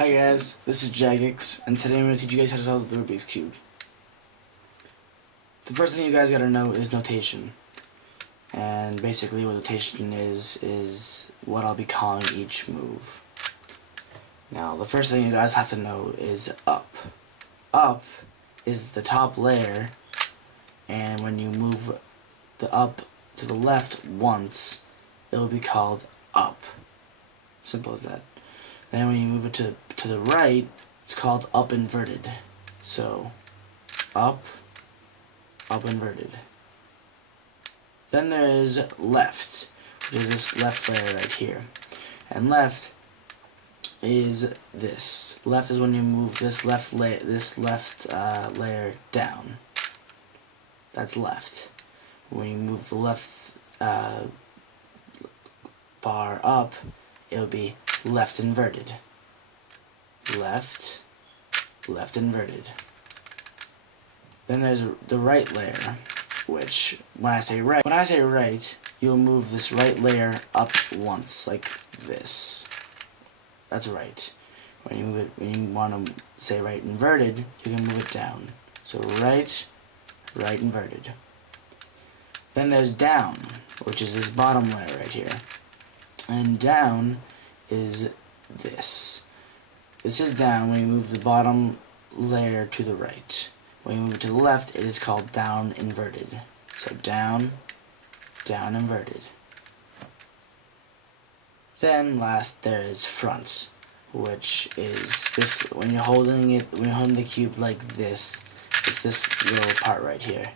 Hi guys, this is Rubiks, and today I'm going to teach you guys how to solve the Rubik's Cube. The first thing you guys gotta know is notation. And basically what notation is what I'll be calling each move. Now, the first thing you guys have to know is up. Up is the top layer, and when you move the up to the left once, it will be called up. Simple as that. Then when you move it to the right, it's called up inverted. So, up inverted. Then there is left, which is this left layer right here. And left is this. Left is when you move this left layer down. That's left. When you move the left bar up, it'll be left inverted. Left inverted. Then there's the right layer, which when I say right, you'll move this right layer up once, like this. That's right. When you want to say right inverted, you can move it down. So right inverted. Then there's down, which is this bottom layer right here. And down is this. This is down when you move the bottom layer to the right. When you move it to the left, it is called down inverted. So down inverted. Then last there is front, which is this. When you're holding the cube like this, it's this little part right here.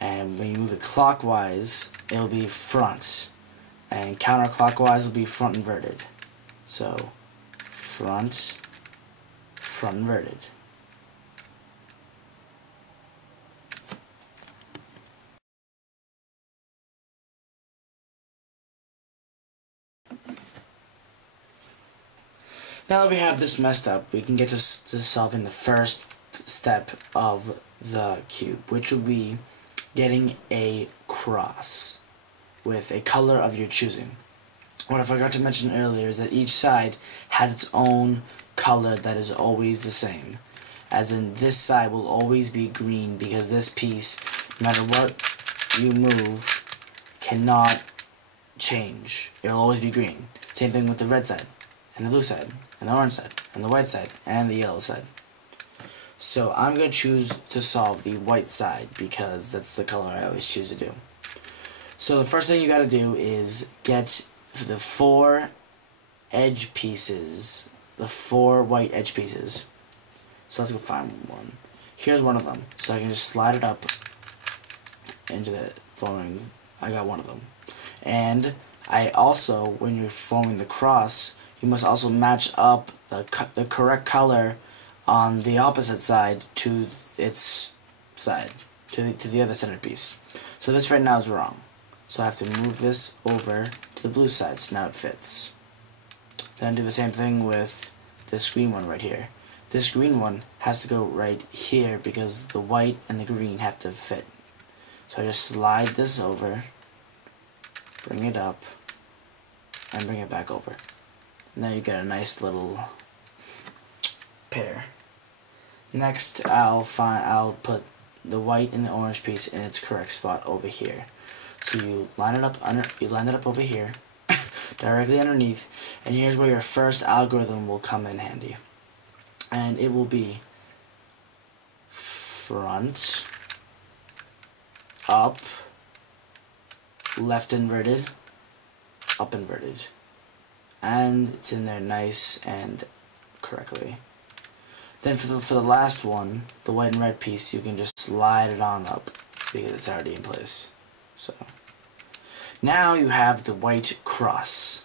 And when you move it clockwise, it'll be front. And counterclockwise will be front inverted. So, front inverted. Now that we have this messed up, we can get to solving the first step of the cube, which will be getting a cross with a color of your choosing. What I forgot to mention earlier is that each side has its own color that is always the same. As in, this side will always be green because this piece, no matter what you move, cannot change. It'll always be green. Same thing with the red side, and the blue side, and the orange side, and the white side, and the yellow side. So I'm going to choose to solve the white side because that's the color I always choose to do. So the first thing you gotta do is get the 4 edge pieces, the 4 white edge pieces. So let's go find one. Here's one of them. So I can just slide it up into the forming. I got one of them. And I also, when you're forming the cross, you must also match up the correct color on the opposite side to its side, to the other centerpiece. So this right now is wrong. So I have to move this over to the blue side, so now it fits. Then do the same thing with this green one right here. This green one has to go right here because the white and the green have to fit. So I just slide this over, bring it up, and bring it back over. Now you get a nice little pair. Next, I'll put the white and the orange piece in its correct spot over here. So you line it up over here, directly underneath, and here's where your first algorithm will come in handy. And it will be front, up, left inverted, up inverted. And it's in there nice and correctly. Then for the last one, the white and red piece, you can just slide it on up because it's already in place. So now you have the white cross.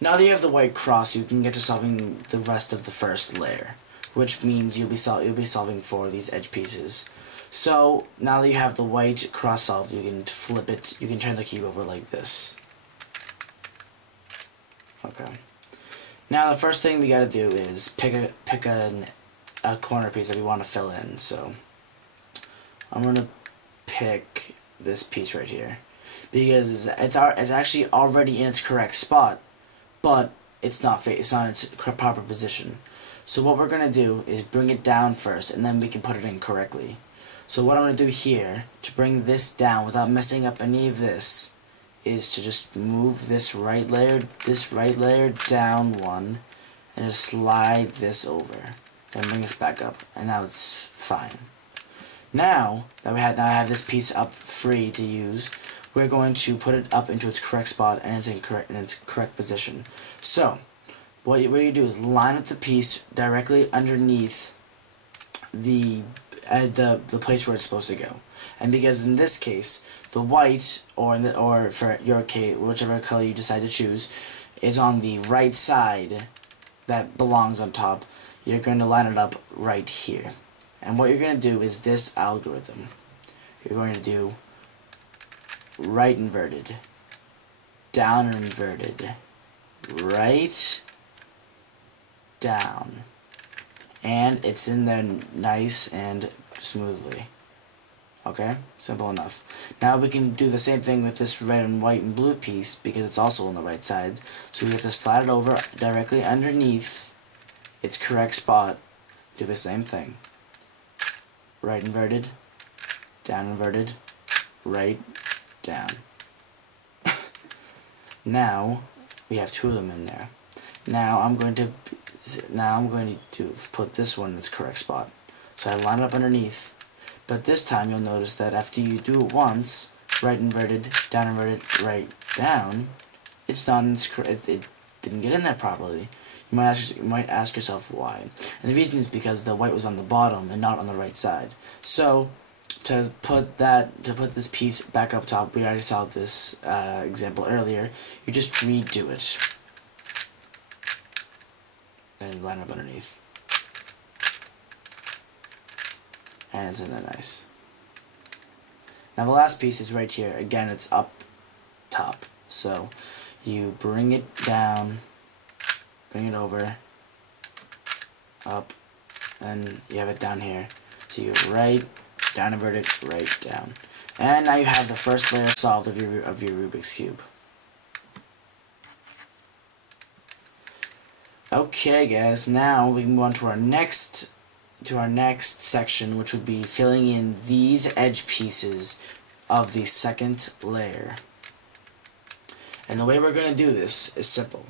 Now that you have the white cross, you can get to solving the rest of the first layer, which means you'll be solving 4 of these edge pieces. So now that you have the white cross solved, you can flip it. You can turn the cube over like this. Okay. Now the first thing we gotta do is pick a corner piece that we want to fill in. So I'm gonna pick this piece right here. because it's actually already in its correct spot, but it's not in its proper position. So what we're going to do is bring it down first, and then we can put it in correctly. So what I'm going to do here, to bring this down without messing up any of this, is to just move this right layer down one, and just slide this over, and bring this back up, and now it's fine. Now that I have this piece up free to use, we're going to put it up into its correct spot and in its correct position. So what you do is line up the piece directly underneath the place where it's supposed to go. And because in this case the white, or for your case, whichever color you decide to choose, is on the right side that belongs on top, you're going to line it up right here. And what you're going to do is this algorithm. You're going to do right inverted, down inverted, right, down, and it's in there nice and smoothly. Okay, simple enough. Now we can do the same thing with this red and white and blue piece, because it's also on the right side. So we have to slide it over directly underneath its correct spot. Do the same thing. Right inverted, down inverted, right, down. Now we have two of them in there. Now I'm going to put this one in its correct spot. So I line it up underneath, but this time you'll notice that after you do it once, right inverted, right, down, it's not in its it didn't get in there properly. You might ask yourself why, and the reason is because the white was on the bottom and not on the right side. So to put this piece back up top, we already saw this example earlier. You just redo it, then line up underneath, and it's in there nice. Now the last piece is right here. Again, it's up top. So you bring it down, bring it over, up, and you have it down here. So you right, down inverted, right, down. And now you have the first layer solved of your Rubik's Cube. Okay guys, now we can move on to our next section, which would be filling in these edge pieces of the second layer. And the way we're going to do this is simple.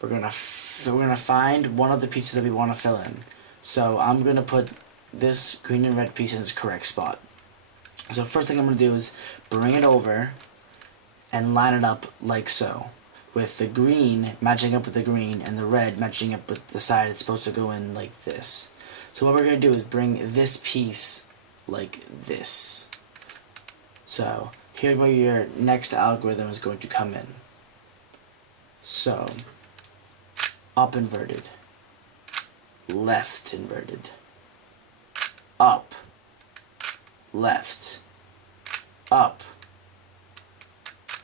We're going to find one of the pieces that we want to fill in. So I'm going to put this green and red piece in its correct spot. So first thing I'm going to do is bring it over and line it up like so, with the green matching up with the green and the red matching up with the side it's supposed to go in like this. So what we're going to do is bring this piece like this. So here's where your next algorithm is going to come in. So up inverted, left inverted, up, left, up,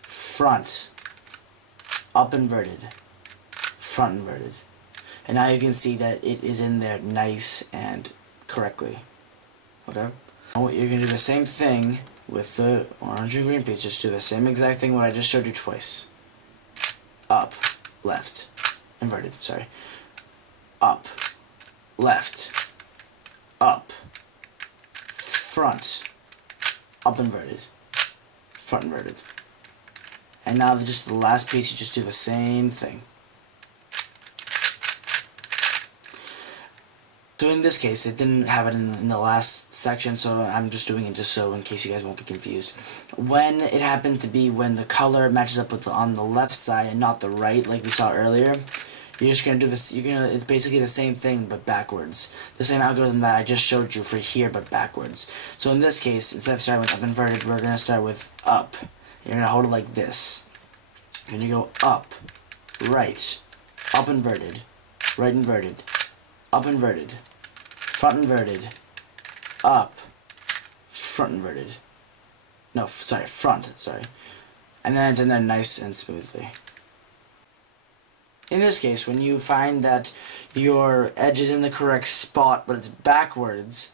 front, up inverted, front inverted. And now you can see that it is in there nice and correctly. Okay? Now you're going to do the same thing with the orange and green piece. Just do the same exact thing what I just showed you twice. Up, left, inverted, sorry. Up, left, up, front, up inverted, front inverted. And now just the last piece, you just do the same thing. So in this case, it didn't have it in the last section, so I'm just doing it just so in case you guys won't get confused. When it happens to be when the color matches up with on the left side and not the right, like we saw earlier, you're just gonna do this. It's basically the same thing but backwards. The same algorithm that I just showed you for here but backwards. So in this case, instead of starting with up inverted, we're gonna start with up. You're gonna hold it like this. And you go up, right, up inverted, right inverted, up inverted, front inverted, up, front inverted. No, sorry, front, sorry. And then it's in there nice and smoothly. In this case, when you find that your edge is in the correct spot but it's backwards,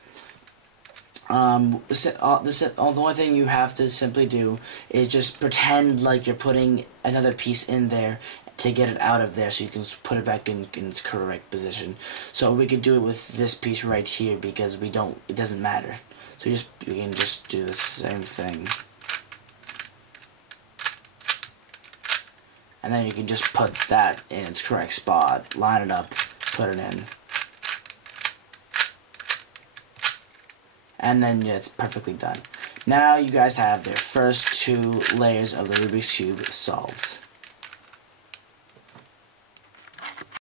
The only thing you have to simply do is just pretend like you're putting another piece in there to get it out of there, so you can put it back in its correct position. So we could do it with this piece right here because it doesn't matter. So you can just do the same thing, and then you can just put that in its correct spot, line it up, put it in. And then it's perfectly done. Now you guys have their first 2 layers of the Rubik's Cube solved.